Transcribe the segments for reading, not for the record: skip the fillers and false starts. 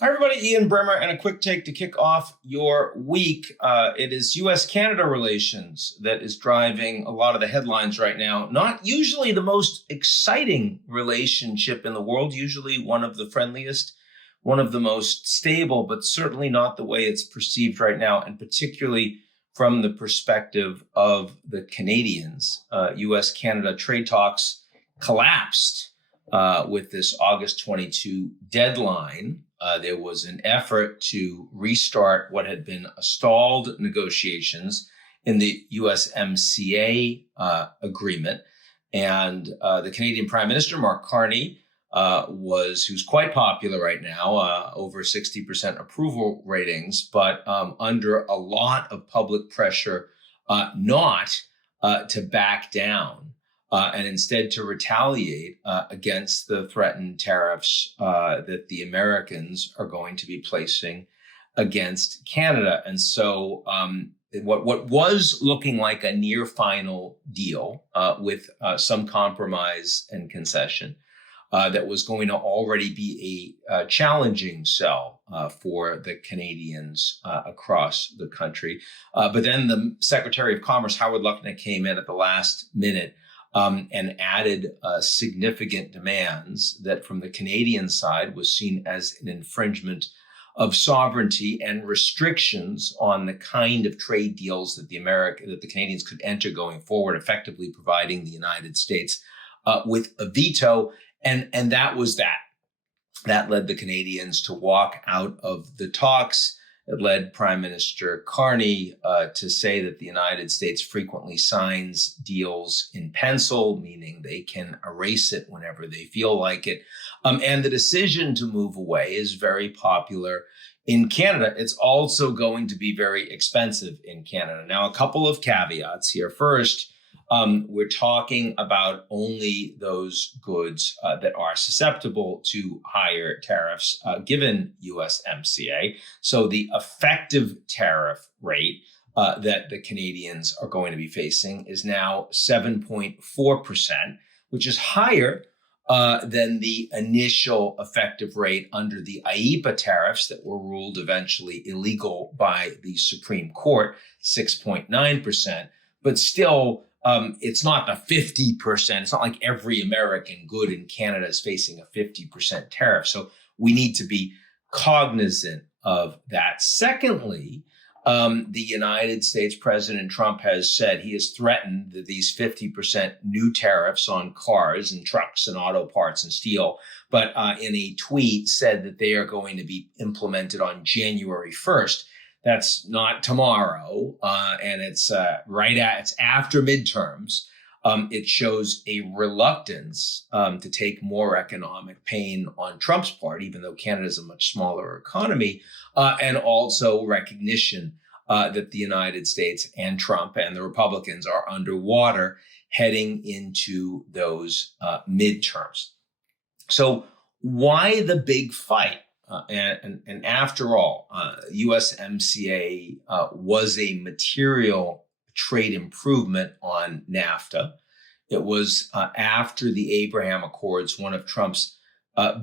Hi, everybody. Ian Bremmer, and a quick take to kick off your week. It is U.S.-Canada relations that is driving a lot of the headlines right now. Not usually the most exciting relationship in the world, usually one of the friendliest, one of the most stable, but certainly not the way it's perceived right now, and particularly from the perspective of the Canadians. U.S.-Canada trade talks collapsed with this August 22 deadline. There was an effort to restart what had been stalled negotiations in the USMCA agreement. And the Canadian Prime Minister, Mark Carney, who's quite popular right now, over 60% approval ratings, but under a lot of public pressure not to back down. And instead to retaliate against the threatened tariffs that the Americans are going to be placing against Canada. And so what was looking like a near final deal with some compromise and concession that was going to already be a challenging sell for the Canadians across the country. But then the Secretary of Commerce, Howard Lutnick, came in at the last minute and added significant demands that from the Canadian side was seen as an infringement of sovereignty and restrictions on the kind of trade deals that the Canadians could enter going forward, effectively providing the United States with a veto. And that was that. That led the Canadians to walk out of the talks. It led Prime Minister Carney to say that the United States frequently signs deals in pencil, meaning they can erase it whenever they feel like it. And the decision to move away is very popular in Canada. It's also going to be very expensive in Canada. Now, a couple of caveats here. First, we're talking about only those goods that are susceptible to higher tariffs given USMCA. So the effective tariff rate that the Canadians are going to be facing is now 7.4%, which is higher than the initial effective rate under the IEEPA tariffs that were ruled eventually illegal by the Supreme Court, 6.9%. But still, it's not the 50%. It's not like every American good in Canada is facing a 50% tariff. So we need to be cognizant of that. Secondly, the United States President Trump has said he has threatened that these 50% new tariffs on cars and trucks and auto parts and steel, but in a tweet said that they are going to be implemented on January 1st. That's not tomorrow, and it's it's after midterms. It shows a reluctance to take more economic pain on Trump's part, even though Canada is a much smaller economy, and also recognition that the United States and Trump and the Republicans are underwater heading into those midterms. So why the big fight? And after all, USMCA was a material trade improvement on NAFTA. It was after the Abraham Accords, one of Trump's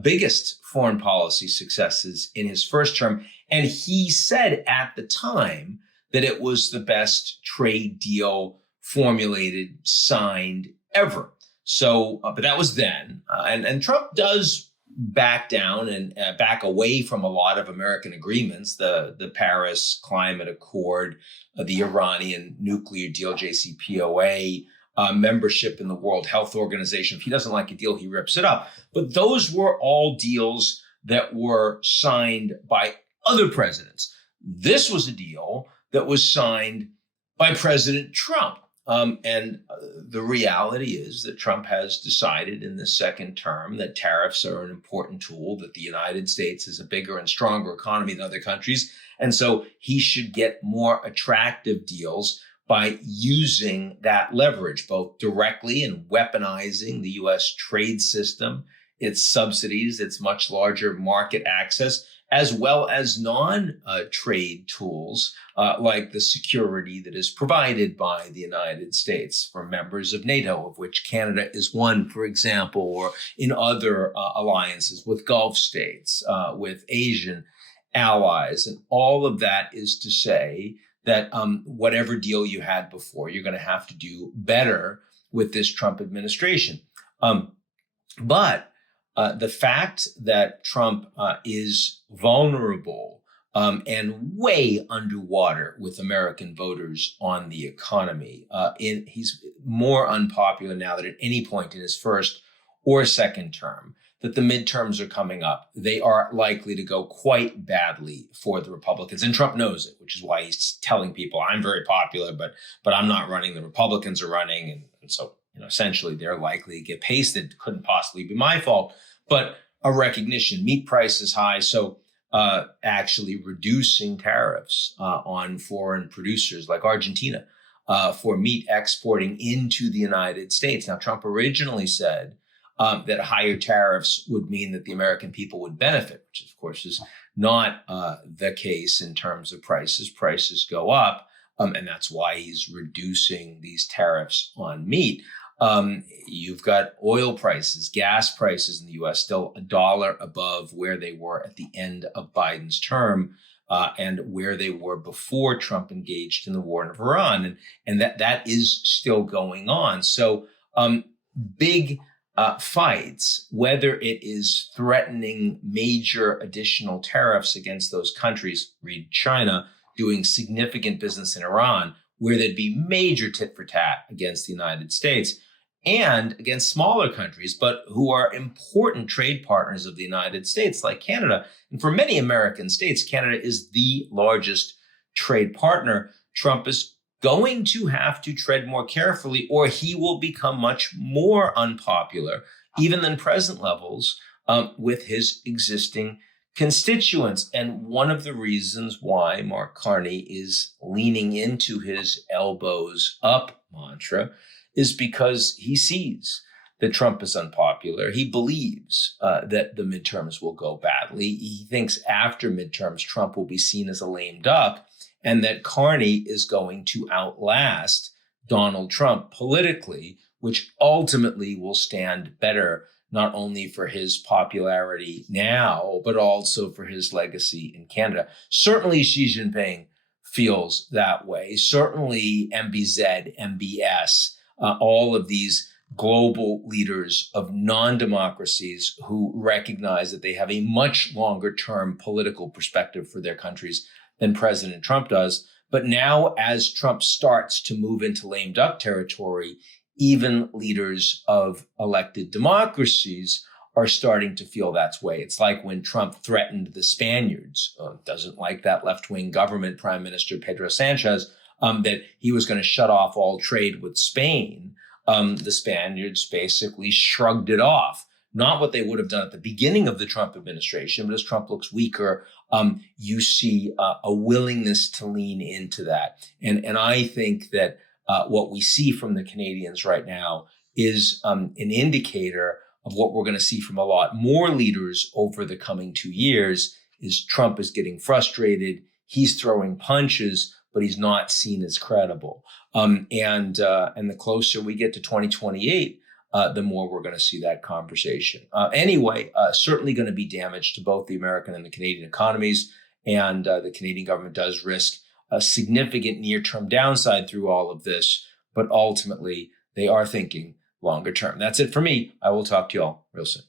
biggest foreign policy successes in his first term. And he said at the time that it was the best trade deal formulated, signed ever. So, but that was then. And Trump does back down and back away from a lot of American agreements, the Paris Climate Accord, the Iranian nuclear deal, JCPOA, membership in the World Health Organization. If he doesn't like a deal, he rips it up. But those were all deals that were signed by other presidents. This was a deal that was signed by President Trump. And the reality is that Trump has decided in the second term that tariffs are an important tool, that the United States is a bigger and stronger economy than other countries. And so he should get more attractive deals by using that leverage, both directly and weaponizing the U.S. trade system its subsidies, its much larger market access, as well as non-trade tools like the security that is provided by the United States for members of NATO, of which Canada is one, for example, or in other alliances with Gulf states, with Asian allies. And all of that is to say that whatever deal you had before, you're going to have to do better with this Trump administration. But the fact that Trump is vulnerable and way underwater with American voters on the economy, he's more unpopular now than at any point in his first or second term, that the midterms are coming up. They are likely to go quite badly for the Republicans. And Trump knows it, which is why he's telling people, I'm very popular, but I'm not running. The Republicans are running. And so, essentially, they're likely to get pasted. Couldn't possibly be my fault. But a recognition, meat price is high. So actually reducing tariffs on foreign producers like Argentina for meat exporting into the United States. Now, Trump originally said that higher tariffs would mean that the American people would benefit, which of course is not the case in terms of prices. Prices go up, and that's why he's reducing these tariffs on meat. You've got oil prices, gas prices in the U.S. still $1 above where they were at the end of Biden's term and where they were before Trump engaged in the war in Iran. And that is still going on. So big fights, whether it is threatening major additional tariffs against those countries, read China, doing significant business in Iran, where there'd be major tit for tat against the United States and against smaller countries, but who are important trade partners of the United States, like Canada. And for many American states, Canada is the largest trade partner. Trump is going to have to tread more carefully, or he will become much more unpopular, even than present levels, with his existing constituents. And one of the reasons why Mark Carney is leaning into his elbows up mantra is because he sees that Trump is unpopular. He believes that the midterms will go badly. He thinks after midterms, Trump will be seen as a lame duck, and that Carney is going to outlast Donald Trump politically, which ultimately will stand better not only for his popularity now, but also for his legacy in Canada. Certainly Xi Jinping feels that way. Certainly MBZ, MBS, all of these global leaders of non-democracies who recognize that they have a much longer term political perspective for their countries than President Trump does. But now, as Trump starts to move into lame duck territory, even leaders of elected democracies are starting to feel that's way. It's like when Trump threatened the Spaniards, doesn't like that left-wing government, Prime Minister Pedro Sanchez, that he was going to shut off all trade with Spain. The Spaniards basically shrugged it off. Not what they would have done at the beginning of the Trump administration, but as Trump looks weaker, you see a willingness to lean into that. And I think that what we see from the Canadians right now is an indicator of what we're going to see from a lot more leaders over the coming 2 years. Is Trump is getting frustrated. He's throwing punches, but he's not seen as credible. And the closer we get to 2028, the more we're going to see that conversation. Anyway, certainly going to be damage to both the American and the Canadian economies. And the Canadian government does risk a significant near-term downside through all of this. But ultimately, they are thinking longer term. That's it for me. I will talk to you all real soon.